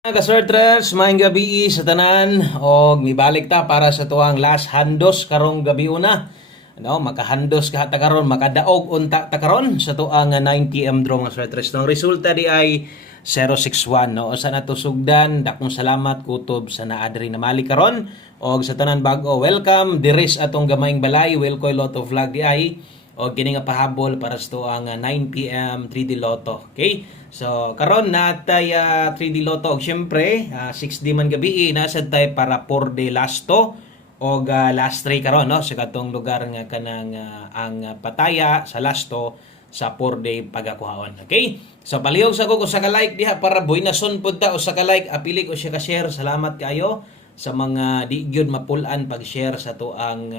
Mga ka-sorters, maayong gabi sa tanan og mibalik ta para sa tuwang last handos karong gabi una. Makahandos ka ta karon, makadaog unta ta karon sa tuang 9 PM draw mga sorters. Ang resulta di ay 061 no. Sa natusugdan, dakong salamat kutob sa naadri na mali karon og sa tanan bag-o. Welcome diris atong gamayng balay, Wilcoy Lotto Vlog di ay o kini nga pahabol para sa tuang 9 PM 3D Lotto. Okay? So karon natay 3D Lotto og syempre 6D man gabi nasa tay para 4D lasto og last 3 karon no sa katong lugar nga kanang ang pataya sa lasto sa 4D pagakuhaon. Okay? So palihog sa ko sa ka-like diha para buinason pud ta o sa ka-like apili ko siya ka-share. Salamat kayo sa mga di gyud mapulan pag-share sa to ang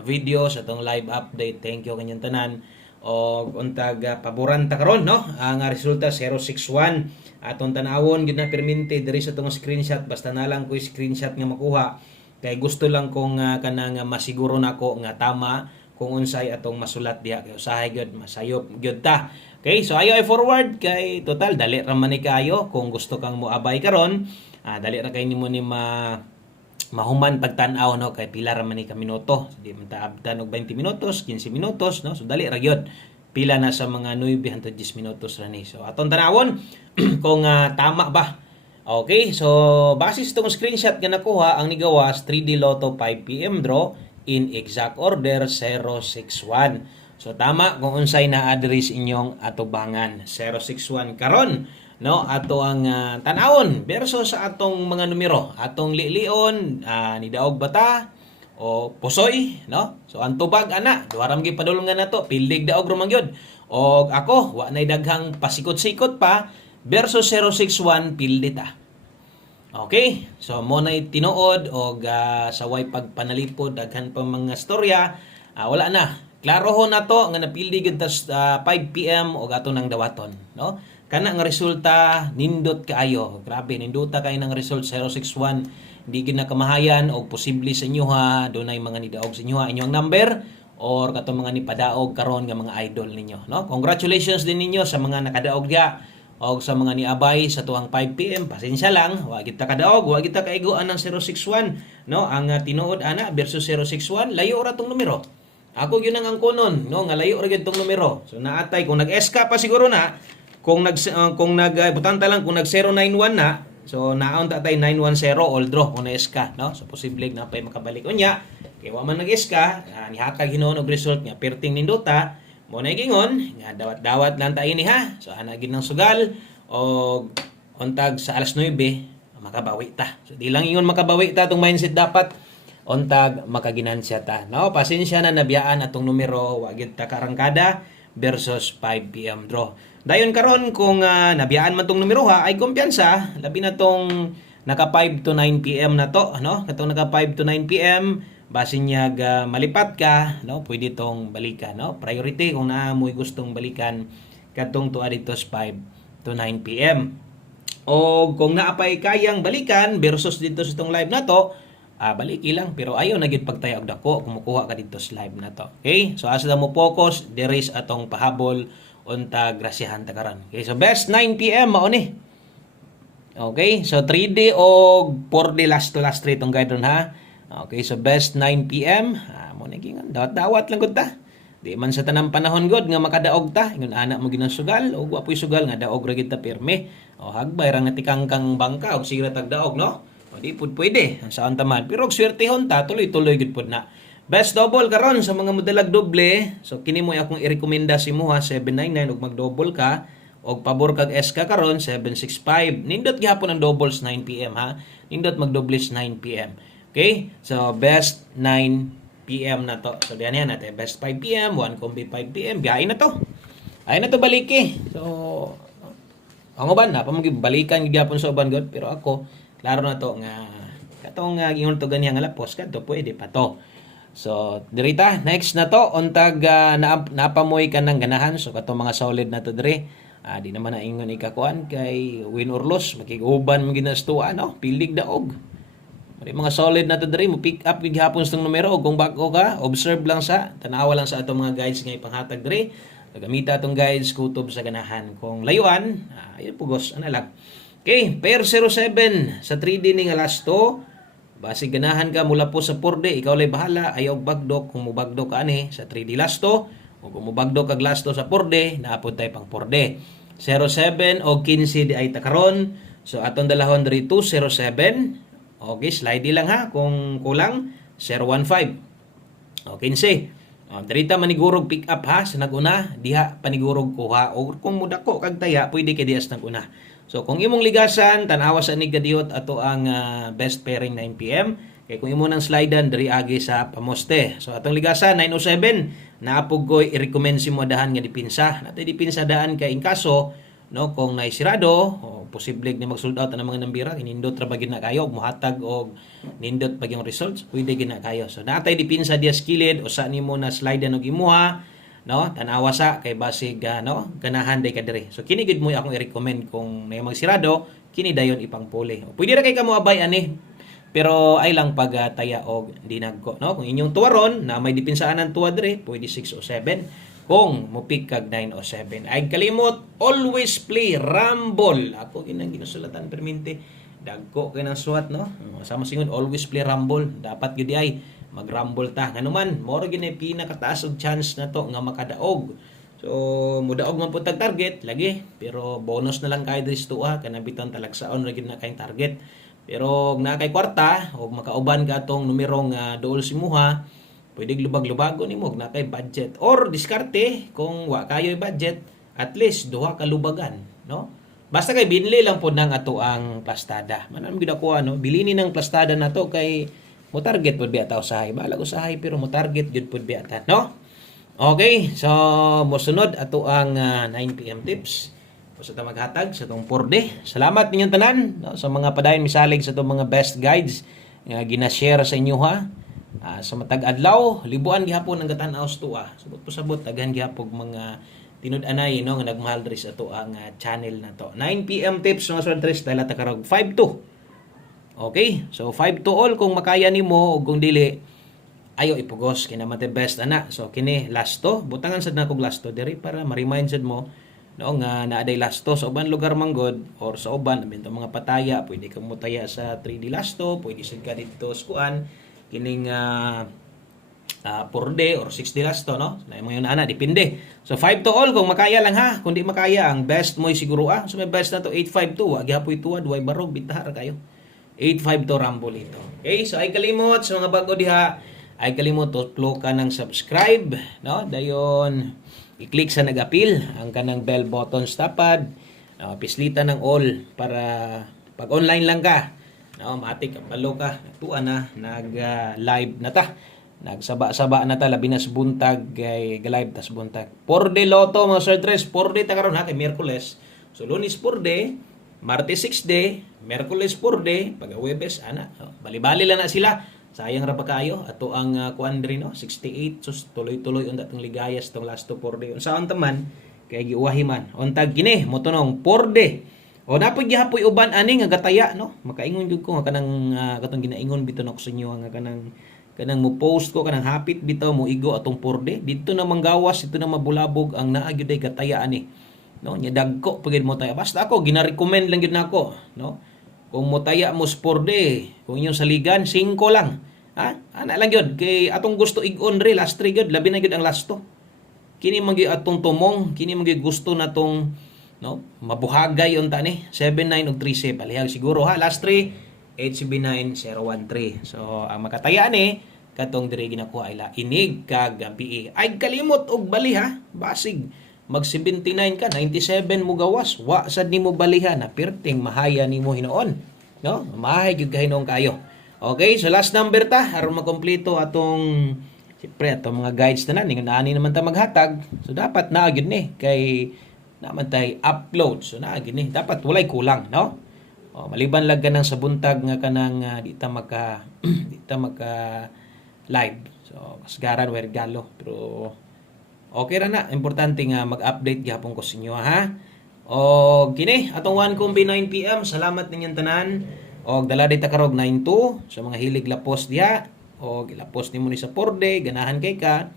video sa tong live update. Thank you kanyang tanan. O untag paboran ta karon no. Ang resulta 061 atong tanawon gid na permente diri sa tong screenshot basta na lang ko screenshot nga makuha kay gusto lang kong kanang masiguro nako nga tama kung unsay atong masulat diha kay usahay gyud masayop gyud ta. Okay, so ayo ay forward kay total dali ra man ni kayo kung gusto kang moabay karon. Dali ra kay nimo ni mahuman pagtan-aw no kay pila ra man ni ka minuto. Di man ta abtan og 20 minutos, 15 minutos no. So dali ra gyud. Pila na sa mga 9 hangtod 10 minutos ra ni. So aton tanawon kung tama ba. Okay, so base sa itong screenshot nga nakuha ang nigawas 3D Lotto 5 PM draw in exact order 061. So tama kung unsay naa diri sa inyong atubangan 061 karon no ato ang tan-awon versus sa atong mga numero atong lion ni daog bata o pusoy no so ang tubag ana duha ra gyud padulungan nato pildig daog ra man gyud og ako wa nay daghang pasikot-sikot pa versus 061 pildi ta. Okay, so mo nay tinuod og sa way pagpanalipod daghan pa mga storya wala na klaro ho nato nga napildi gyud ta 5 PM og ato nang dawaton no. Kana nga resulta nindot kaayo. Grabe ninduta kay nang result 061. Di gid na kamahayan og posible sa inyo ha dunay mga nidaog sa inyo ha inyong number or katong mga nipadaog karon nga mga idol ninyo no. Congratulations din ninyo sa mga nakadaog diha og sa mga niabay sa tuwang 5 PM. Pasensya lang, wa kita kadaog, wa kita kaiguan ng 061 no. Ang tinuod ana versus 061 layo ra tong numero. Ako gyud ang angkonon no nga layo ra gyud tong numero. So naatay kung nag-eska pa siguro na kung butanta lang kung nag 091 na so naon ta tay 910 all draw kung na-eska no so posible na pay makabalik unya kay wa man nag-eska nihatag hinuon og result nga perting nindota mo na gingon nga dawat-dawat lang ta ini ha so ana gid nang sugal og untag sa alas 9 makabawi ta so di lang ingon makabawi ta tong mindset dapat untag makaginansya ta no pasensya na nabiyaan atong numero wa gid ta karangkada versus 5 PM draw. Dayon karon kung nabiyaan man tong numero ha ay kumpiyansa labi na tong naka 5 to 9 PM na to no katong naka 5 to 9 PM basin niya malipat ka no pwede tong balikan no priority kung naa mo'y gustong balikan katong tuwa dito 5 to 9 PM o kung naapay kayang balikan versus dito sa tong live na to baliki lang pero ayaw na gid pagtayo og dako kumukuha ka dito sa live na to. Okay, so asa mo focus there is atong pahabol unta grasyahan ta karon. Okay, so best 9 PM mao ni. Okay, so 3D o 4D last to last 3 tong guide ron ha. Okay, so best 9 PM. Mo na gingan dawat-dawat lang gud ta. Di man sa tanang panahon god nga makadaog ta. Ingon ana mo ginang sugal o wa po'y sugal nga daog ra gid ta pirme. O hagbay ra nga tikangkang bangka og sige tag daog no. O di pud pwede saan taman. Pero og swertehon ta tuloy-tuloy gid pud na. Best double karon sa mga modelag doble. So kini mo akong irekomenda si mo ha 799 ug mag-double ka og pabor kag SK karon 765. Nindot gihapon ang doubles 9 PM ha. Nindot mag-doubles 9 PM. Okay? So best 9 PM na to. So diyan yan natin best 5 PM, 1 combi 5 PM. Biyahe na to. Ay na to baliki. So ang uban na pamagibalikan gihapon sa uban god pero ako klaro na to nga katong gingon to ganyan nga lapos kadto pwede pa to. So, dirita, next na to, untag naapamoy ka ng ganahan. So, kato mga solid na to dire. Di naman na ingon ikakuan kay win or loss. Makiguban mo ginastua, no? Pilig daog. Mga solid na to dire. Mo pick up yung hapon sa numero. Kung bago ka, observe lang sa, tanawa lang sa atong mga guides nga ipanghatag dire. Gamita atong guides, kutob sa ganahan. Kung layuan, ayun pugos, ano lang. Okay, pair 07 sa 3D ni nga lasto. Basi ganahan ka mula po sa 4D, ikaw lay bahala, ayaw bagdok kung mubagdok ka ani sa 3D lasto o kung mubagdok kag lasto sa 4D, naapod tay pang 4D. 07 o 15 di ay takaron. So atong dalahon diri 207. Okay, slide lang ha kung kulang 015. O 15. Dirita manigurog pick up ha sa naguna, diha panigurog kuha o kung mudako kag taya pwede kay dias naguna. So kung imong ligasan tanawa sa nigadiot ato ang best pairing 9 PM. Kay kung imo nang slidean diri agi sa pamoste. So atong ligasan 907 naapog ko i-recommend si mo dahan nga dipinsa. Natay dipinsa daan kay in kaso no kung naisirado o posible ni mag-sold out ang mga nambira inindot ra ba gid na kayo mohatag og nindot pag yung results pwede gid na kayo. So natay dipinsa diya skilled usa nimo na slidean og imuha no tanawa sa kay basig no ganahan day ka diri. So kini gid mo akong i-recommend kung may magsirado kini dayon ipang puli. Pwede ra kay kamo abay ani pero ay lang pag taya og dinagko no kung inyong tuwaron na may dipinsaanan tuwa diri pwede 6 o 7 kung mupik kag 9 o 7. Ay kalimot always play rumble. Ako ginang ginusulatan permente dagko kay nang suwat no sama singon always play rumble dapat gyud ay mag-rumble ta nganuman moro gyud ay pinakataas og chance na to nga makadaog. So mudaog man pud tag target lagi pero bonus na lang kay dris tuwa kana biton talagsaon ra gyud na kay target. Pero na kay kwarta o makauban ka atong numerong duol simuha pwede lubag-lubago nimo na kay budget or diskarte kung wa kayo budget at least duha ka lubagan no basta kay binili lang pod nang ato ang plastada manam gid ako ano bilini ng plastada nato kay mo target pod biya ta usahay balag usahay pero mo target jud pod biya ta no okay so mosunod ato ang 9 PM tips sa ta maghatag sa tong 4D salamat ninyong tanan no? Sa mga padayon misalig sa tong mga best guides nga gina-share sa inyo ha. Sa matag adlaw libuan gihapon ang gatan-aw tuwa subot pasabot daghan gihapon mga tinud-anay no nga nagmahal diri sa ato ang channel na to 9 PM tips mga sortres dala ta karog 5 to okay so 5 to all kung makaya nimo ug kung dili ayo ipugos kina mate best ana so kini last to butangan sad na kog last to diri para ma-remind sad mo no nga naaday lasto sa uban lugar manggod or sa uban bento mga pataya pwede ka mutaya sa 3D lasto pwede sad ka dito sa kuan kining 4D or 6D lasto no na mo yun ana depende so 5 to all kung makaya lang ha kung di makaya ang best mo siguro so may best na to 852 wa gihapoy tuwa duay barog bitahar kayo 852 rumble ito okay so ay kalimot sa mga bago diha ay kalimot to ka ng subscribe no dayon i-click sa nag-appeal ang kanang bell buttons tapad pislita ng all para pag online lang ka no matik palo ka tuwa na nag-live na ta nagsaba-saba na ta labi na sa buntag kay live tas buntag 4D Lotto mga sir tres 4D ta karon ha kay Miyerkules so Lunes 4D Martes 6D Miyerkules 4D pag Huwebes ana bali-bali lang na sila sayang ra pa kayo ato ang kuan diri no 68 sus tuloy-tuloy unta tong ligayas tong last to 4D unsaon taman kay giuwahi man untag kini motunong 4D o napoy gihapoy uban ani nga gataya no makaingon jud ko nga kanang katong ginaingon biton ako sa inyo nga kanang mo post ko kanang hapit bitaw mo igo atong 4D dito na manggawas dito na mabulabog ang naa gyud ay gataya ani no nya dagko pagid mo taya basta ako gina-recommend lang gyud nako no kung mo taya mo 4D kung inyong saligan 5 lang ha ana lang gyud kay atong gusto igon re last 3 gyud labi na gyud ang lasto kini man gyud atong tumong kini man gyud gusto natong no mabuhagay unta ni 79 ug 13 palihag siguro ha last 3 HCB9013 so ang makataya ni katong diri ginakuha ila inig kag gabi ay kalimot og bali ha basig mag 79 ka 97 mo gawas wa sad nimo balihan na perting mahaya nimo hinoon no mahay gyud kahinon kayo okay so last number ta aron makompleto atong siyempre atong mga guides tanan ning naani naman ta maghatag so dapat naa gyud ni kay naman tay upload so naa gyud ni dapat walay kulang no maliban lang ganang sa buntag nga kanang di ta maka live so kasgaran wer galo pero okay ra na importante nga mag-update gyapon ko sa inyo ha o kini atong 1 kumbi 9 PM salamat ninyong tanan og dala dita karog 92 sa mga hilig lapos diha og ilapos nimo ni sa 4D ganahan kay ka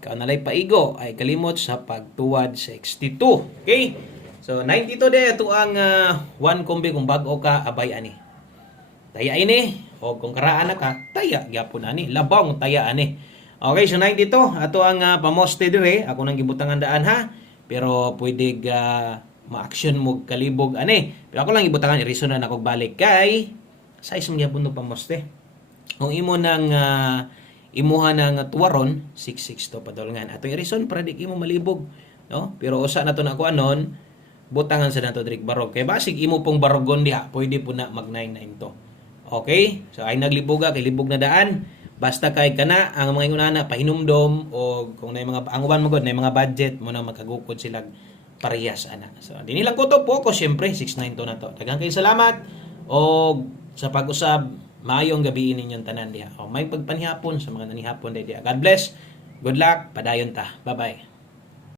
ikaw nalay paigo ay kalimot sa pagtuwad 62 okay so So 92 de ato ang one kombi kung bag-o ka abay ani. Taya ini o kung karaan na ka taya gyapon ani, labong taya ani. Okay, so 92 ato ang pamoste dire, ako nang gibutangan daan ha. Pero pwede ma-action mo kalibog ani. Pero ako lang gibutangan i-reason na ako balik kay size mo gyapon no pamoste. Kung imo nang imuha ng tuwaron 66 to padolngan. Atong i-reason para di imo malibog, no? Pero usa na to na ko anon butangan sa nato direk barog. Kay basig imo pong barogon diha, pwede po na mag 99 to. Okay? So ay naglibuga kay libog na daan. Basta kay kana ang mga ingunana pahinumdom o kung nay mga anguban mo gud nay mga budget mo na magkagukod sila parehas ana. So dinhi lang ko to po syempre 69 to na to. Daghang kay salamat o sa pag-usab maayong gabi ninyong tanan diha. O may pagpanihapon sa mga nanihapon diha. God bless. Good luck. Padayon ta. Bye-bye.